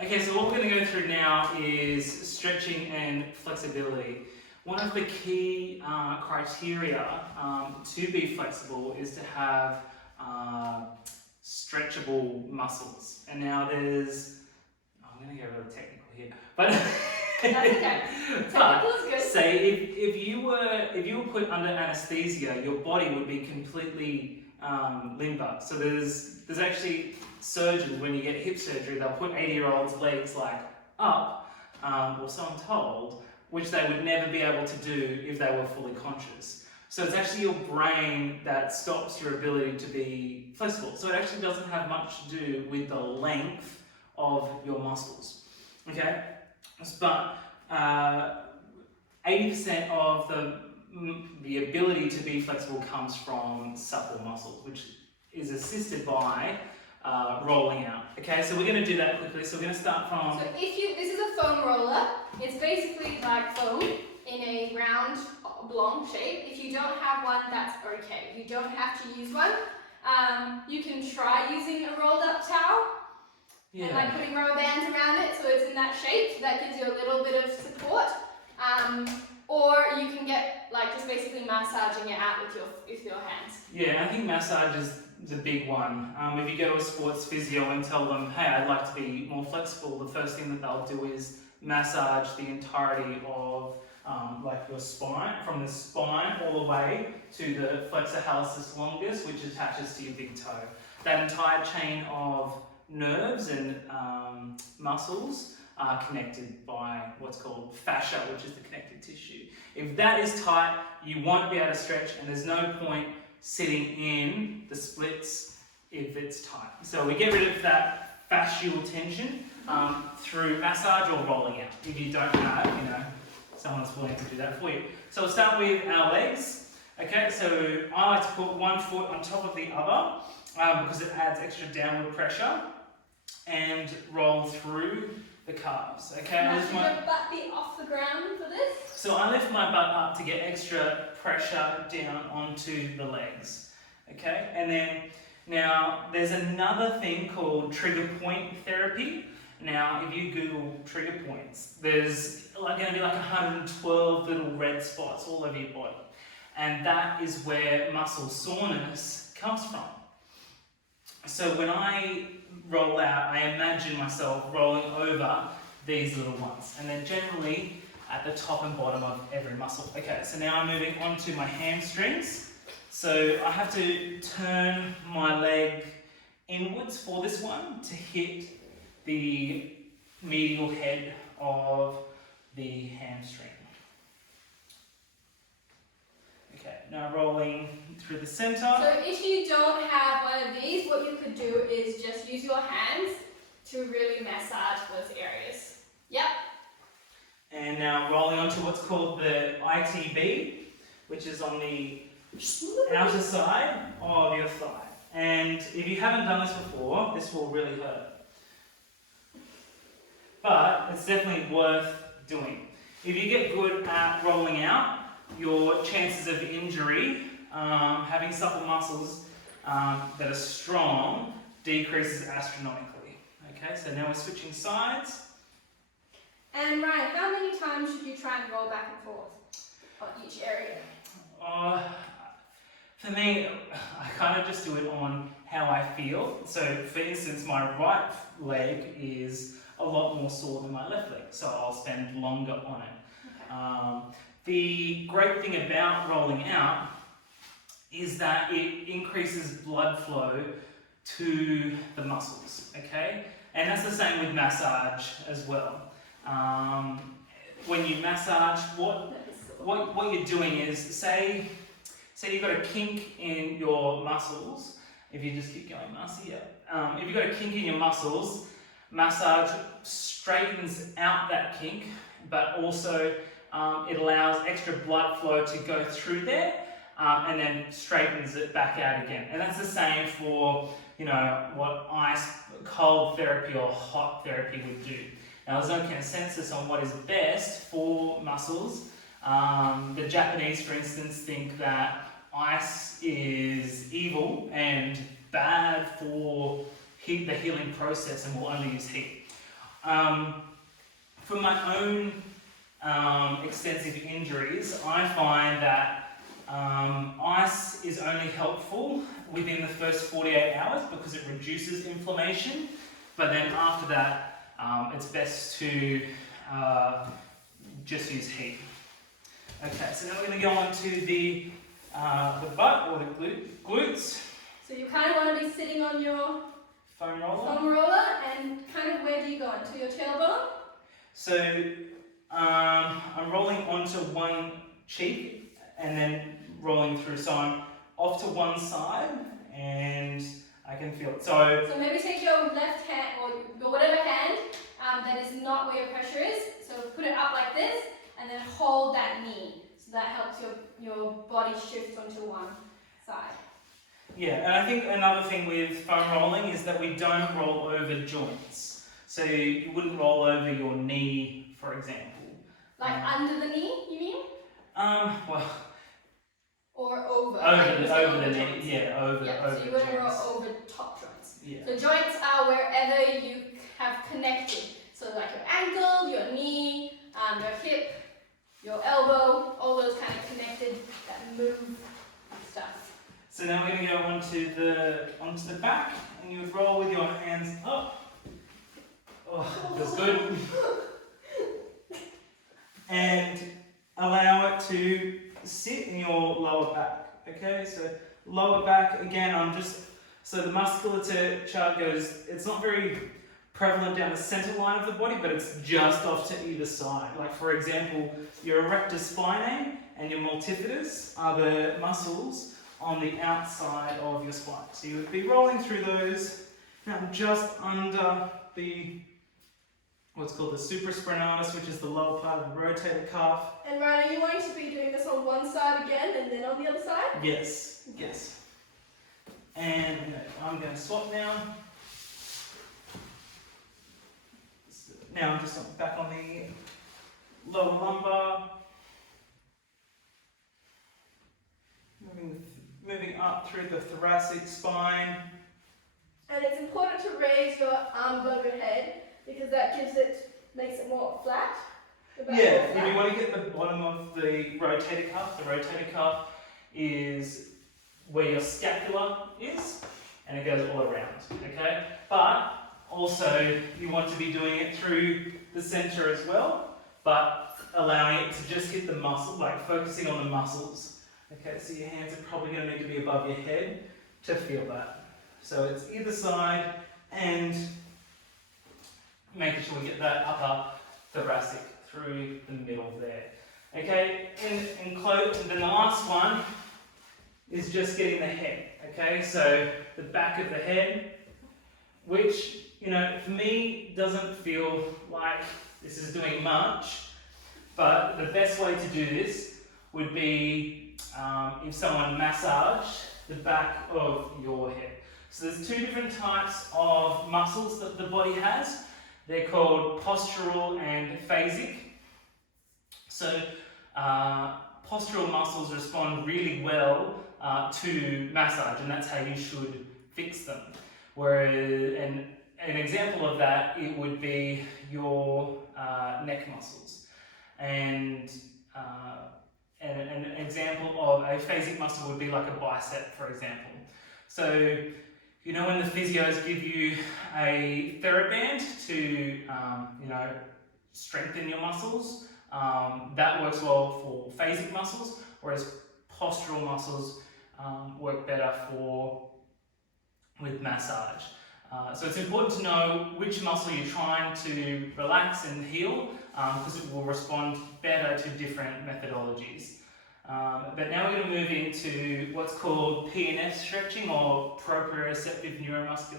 Okay, so what we're going to go through now is stretching and flexibility. One of the key criteria to be flexible is to have stretchable muscles. And now there's, I'm going to get really technical here, but That's okay. Technical is good. say if you were put under anesthesia, your body would be completely limber. So there's actually surgeons, when you get hip surgery, they'll put 80-year-olds' legs like up, or so I'm told, which they would never be able to do if they were fully conscious. So it's actually your brain that stops your ability to be flexible. So it actually doesn't have much to do with the length of your muscles. Okay? But 80% of the ability to be flexible comes from supple muscles, which is assisted by rolling out. Okay, so we're going to do that quickly. So we're going to start from... So this is a foam roller. It's basically like foam in a round oblong shape. If you don't have one, that's okay. You don't have to use one. You can try using a rolled up towel. And like putting rubber bands around it so it's in that shape. That gives you a little bit of support. Or you can get like just basically massaging it out with your hands. Yeah, I think massage is the big one. If you go to a sports physio and tell them, hey, I'd like to be more flexible, the first thing that they'll do is massage the entirety of like your spine, from the spine all the way to the flexor hallucis longus, which attaches to your big toe. That entire chain of nerves and muscles are connected by what's called fascia, which is the connective tissue. If that is tight, you won't be able to stretch, and there's no point sitting in the splits if it's tight. So we get rid of that fascial tension through massage or rolling out. If you don't have, someone that's willing to do that for you. So we'll start with our legs. Okay, so I like to put one foot on top of the other because it adds extra downward pressure, and roll through the calves. Okay, Now should your butt be off the ground for this? So I lift my butt up to get extra pressure down onto the legs. Okay, and then now there's another thing called trigger point therapy. Now, if you Google trigger points, there's going to be like 112 little red spots all over your body, and that is where muscle soreness comes from. So when I roll out, I imagine myself rolling over these little ones, and then generally at the top and bottom of every muscle. Okay, so now I'm moving on to my hamstrings. So I have to turn my leg inwards for this one to hit the medial head of the hamstring. Okay, now rolling through the center. So if you don't have one of these, what you could do is just use your hands to really massage those areas. Yep. And now rolling onto what's called the ITB, which is on the outer side of your thigh. And if you haven't done this before, this will really hurt. But it's definitely worth doing. If you get good at rolling out, your chances of injury, having supple muscles that are strong, decreases astronomically. Okay, so now we're switching sides. And Ryan, how many times should you try and roll back and forth on each area? For me, I kind of just do it on how I feel. So, for instance, my right leg is a lot more sore than my left leg, so I'll spend longer on it. Okay. The great thing about rolling out is that it increases blood flow to the muscles, okay? And that's the same with massage as well. When you massage, what you're doing is, say you've got a kink in your muscles. If you just keep going, Marcy, yeah. If you've got a kink in your muscles, massage straightens out that kink, but also it allows extra blood flow to go through there, and then straightens it back out again. And that's the same for, what cold therapy or hot therapy would do. Now, there's no consensus on what is best for muscles. The Japanese, for instance, think that ice is evil and bad for the healing process and will only use heat. For my own extensive injuries, I find that ice is only helpful within the first 48 hours because it reduces inflammation, but then after that, it's best to just use heat. Okay, so now we're going to go on to the butt or the glutes. So you kind of want to be sitting on your Foam roller. foam roller, and kind of where do you go? Into your tailbone? So I'm rolling onto one cheek and then rolling through. So I'm off to one side and I can feel it. So maybe take your left hand or your whatever hand that is not where your pressure is. So put it up like this and then hold that knee. So that helps your body shift onto one side. yeah, and I think another thing with foam rolling is that we don't roll over joints. So you wouldn't roll over your knee, for example. Like under the knee, you mean? Well, Or over. over the knee, yeah, over So you the wouldn't roll joints. over top joints. Yeah. So joints are wherever you have connected. So like your ankle, your knee, your hip, your elbow, all those kind of connected that move stuff. So now we're going to go onto the back, and you would roll with your hands up. Oh, feels good. And allow it to sit in your lower back. Okay, so lower back again. So the musculature chart goes. It's not very prevalent down the center line of the body, but it's just off to either side. Like for example, your erector spinae and your multifidus are the muscles on the outside of your spine. So you would be rolling through those. Now just under the what's called the supraspinatus, which is the lower part of the rotator cuff. And Ryan, are you going to be doing this on one side again and then on the other side? Yes, yes. And I'm going to swap now. Now I'm just back on the lower lumbar. Moving up through the thoracic spine. And it's important to raise your arms overhead because that makes it more flat. Yeah, if you want to get the bottom of the rotator cuff is where your scapula is, and it goes all around, okay? But also you want to be doing it through the center as well, but allowing it to just hit the muscle, like focusing on the muscles. Okay, so your hands are probably going to need to be above your head to feel that. So it's either side and making sure we get that upper thoracic through the middle there. Okay, and then the last one is just getting the head. Okay, so the back of the head, which, you know, for me doesn't feel like this is doing much, but the best way to do this would be if someone massaged the back of your head. So there's two different types of muscles that the body has. They're called postural and phasic. So postural muscles respond really well to massage, and that's how you should fix them. Whereas an example of that, it would be your neck muscles. And an example of a phasic muscle would be like a bicep, for example. So, you know, when the physios give you a TheraBand to, strengthen your muscles, that works well for phasic muscles, whereas postural muscles work better with massage. So it's important to know which muscle you're trying to relax and heal, because it will respond better to different methodologies. But now we're going to move into what's called PNF stretching, or proprioceptive neuromuscular